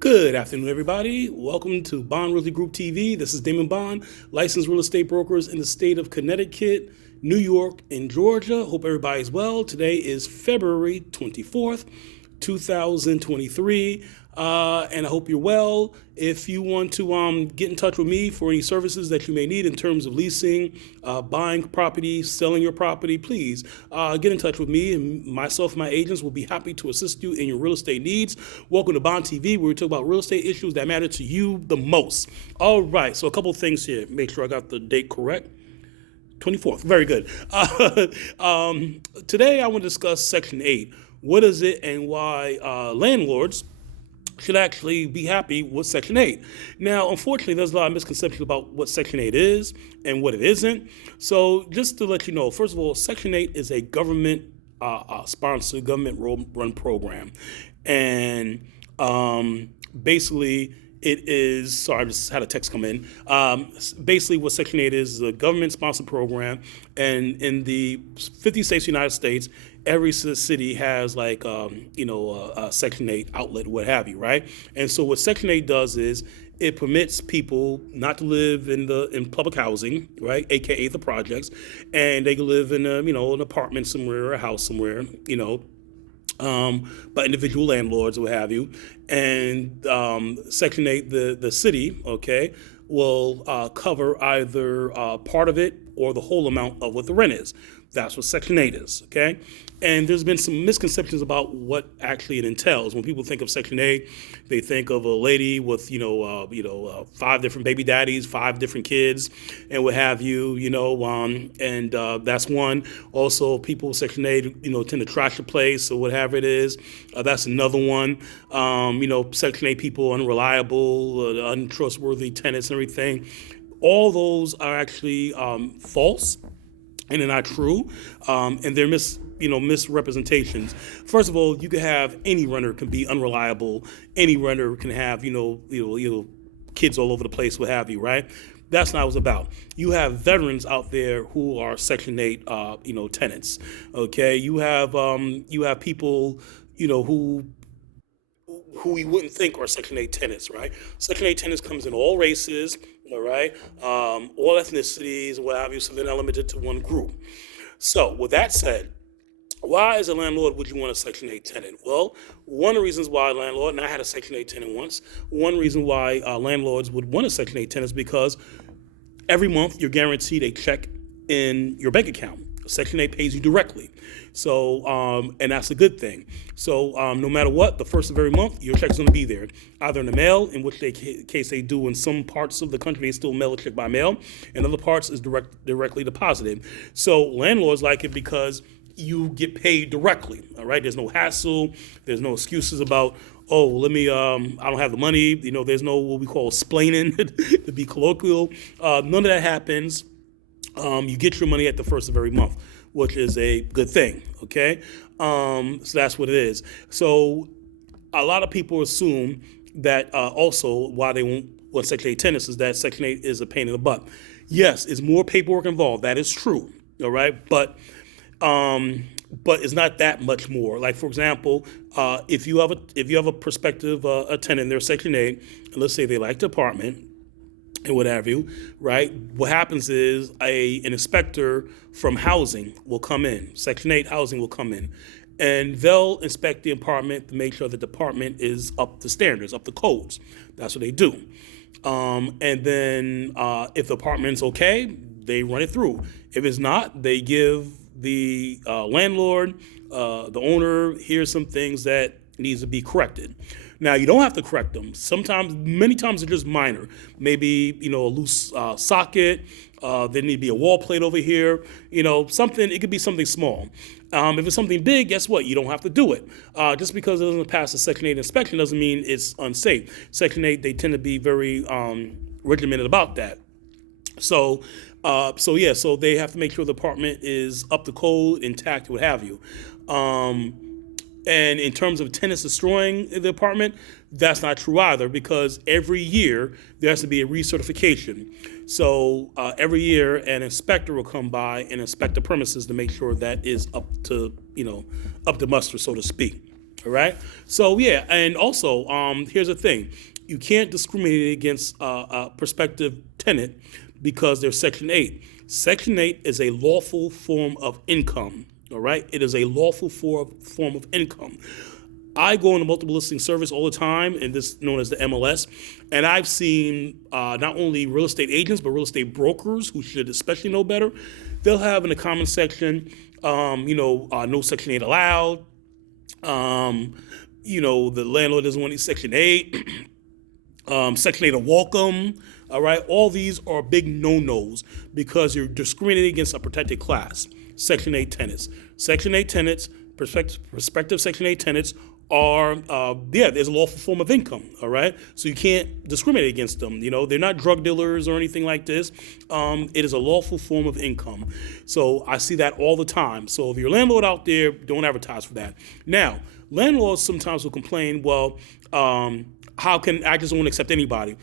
Good afternoon, everybody. Welcome to Bond Realty Group TV. This is Damon Bond, licensed real estate brokers in the state of Connecticut, New York, and Georgia. Hope everybody's well. Today is February 24th, 2023, and I hope you're well. If you want to get in touch with me for any services that you may need in terms of leasing, buying property, selling your property, please get in touch with me, and myself and my agents will be happy to assist you in your real estate needs. Welcome to Bond TV, where we talk about real estate issues that matter to you the most. All right, so a couple of things here. Make sure I got the date correct. 24th, very good. Today I want to discuss Section 8. What is it and why landlords should actually be happy with Section 8. Now, unfortunately, there's a lot of misconceptions about what Section 8 is and what it isn't. So just to let you know, first of all, Section 8 is a government sponsored, government-run program. And basically, it is, sorry, I just had a text come in. Basically, what Section 8 is a government-sponsored program. And in the 50 states of the United States, every city has like, a Section 8 outlet, what have you, right? And so what Section 8 does is it permits people not to live in public housing, right, aka the projects, and they can live in an apartment somewhere or a house somewhere, by individual landlords or what have you. And Section 8, the city, okay, will cover either part of it or the whole amount of what the rent is. That's what Section 8 is, okay? And there's been some misconceptions about what actually it entails. When people think of Section 8, they think of a lady with, 5 different baby daddies, 5 different kids, and what have you, and that's one. Also, people with Section 8, tend to trash the place or whatever it is. That's another one. Section 8 people, unreliable, untrustworthy tenants and everything. All those are actually false. And they're not true, and they're misrepresentations. First of all, you could have any renter can be unreliable. Any renter can have kids all over the place, what have you, right? That's not what it's about. You have veterans out there who are Section 8, tenants. Okay, you have people, who you wouldn't think are Section 8 tenants, right? Section 8 tenants comes in all races, all right, all ethnicities, what have you, so they're not limited to one group. So with that said, why as a landlord would you want a Section 8 tenant? Well, one of the reasons why a landlord, and I had a Section 8 tenant once, one reason why landlords would want a Section 8 tenant is because every month you're guaranteed a check in your bank account. Section 8 pays you directly. So, and that's a good thing. So, no matter what, the first of every month, your check's going to be there, either in the mail, in which case they do in some parts of the country, they still mail a check by mail, and other parts is directly deposited. So, landlords like it because you get paid directly. All right, there's no hassle, there's no excuses about, oh, let me, I don't have the money. There's no what we call splaining, to be colloquial. None of that happens. You get your money at the first of every month, which is a good thing, okay? So that's what it is. So a lot of people assume that also why they won't want Section 8 tenants is that Section 8 is a pain in the butt. Yes, it's more paperwork involved. That is true, all right? But it's not that much more. Like, for example, if you have a prospective a tenant, they're Section 8, and let's say they like the apartment, and what have you, right? What happens is an inspector from housing will come in, Section 8 housing will come in, and they'll inspect the apartment to make sure that the apartment is up to standards, up to codes. That's what they do. And then if the apartment's okay, they run it through. If it's not, they give the landlord, the owner, here's some things that needs to be corrected. Now, you don't have to correct them. Many times they're just minor. Maybe, a loose socket, there need to be a wall plate over here, something, it could be something small. If it's something big, guess what? You don't have to do it. Just because it doesn't pass the Section 8 inspection doesn't mean it's unsafe. Section 8, they tend to be very regimented about that. So they have to make sure the apartment is up to code, intact, what have you. And in terms of tenants destroying the apartment, that's not true either, because every year there has to be a recertification. So every year an inspector will come by and inspect the premises to make sure that is up to muster, so to speak. All right. So yeah, and also, here's the thing: you can't discriminate against a prospective tenant because they're Section 8. Section 8 is a lawful form of income. All right, it is a lawful form of income. I go into multiple listing service all the time, and this is known as the MLS. And I've seen not only real estate agents, but real estate brokers who should especially know better. They'll have in the comment section, no Section 8 allowed. Um, the landlord doesn't want any Section 8. Section 8 of welcome. All right. All these are big no-nos because you're discriminating against a protected class. Section 8 tenants. Section 8 tenants, prospective Section 8 tenants are, there's a lawful form of income, all right? So you can't discriminate against them. They're not drug dealers or anything like this. It is a lawful form of income. So I see that all the time. So if you're a landlord out there, don't advertise for that. Now, landlords sometimes will complain, well, how can I just won't accept anybody?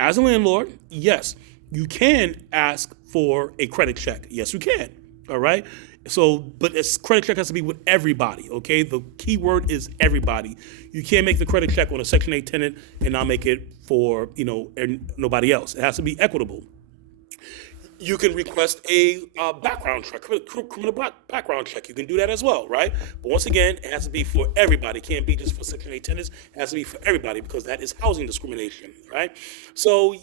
As a landlord, yes, you can ask for a credit check. Yes, you can. All right. So, but this credit check has to be with everybody. Okay. The key word is everybody. You can't make the credit check on a Section 8 tenant and not make it for, nobody else. It has to be equitable. You can request a background check, criminal background check. You can do that as well, right? But once again, it has to be for everybody. It can't be just for Section 8 tenants. It has to be for everybody because that is housing discrimination, right? So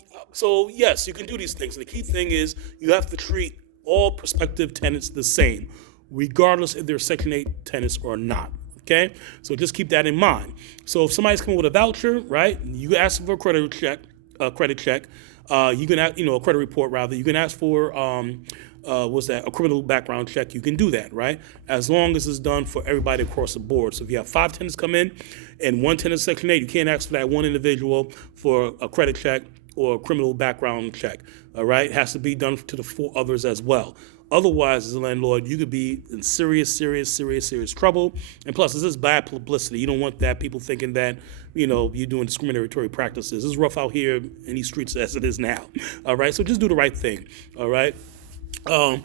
yes, you can do these things. And the key thing is you have to treat all prospective tenants the same, regardless if they're Section 8 tenants or not. Okay, so just keep that in mind. So if somebody's coming with a voucher, right, you ask for a credit check. You can ask, a credit report rather. You can ask for a criminal background check. You can do that, right? As long as it's done for everybody across the board. So if you have 5 tenants come in and 1 tenant is Section 8, you can't ask for that one individual for a credit check or a criminal background check. All right, it has to be done to the 4 others as well. Otherwise, as a landlord, you could be in serious trouble. And plus, this is bad publicity. You don't want that people thinking that, you're doing discriminatory practices. It's rough out here in these streets as it is now. All right, so just do the right thing. All right. Like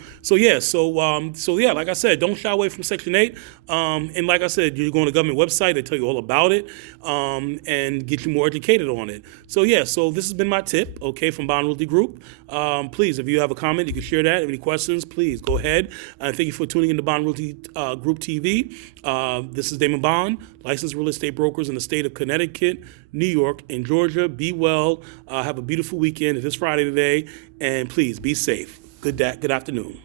I said, don't shy away from Section 8. And like I said, you go on the government website, they tell you all about it, and get you more educated on it. So this has been my tip, okay, from Bond Realty Group. Please, if you have a comment, you can share that. If any questions, please go ahead. Thank you for tuning in to Bond Realty Group TV. This is Damon Bond, licensed real estate brokers in the state of Connecticut, New York, and Georgia. Be well. Have a beautiful weekend. It's this Friday today, and please be safe. Good afternoon.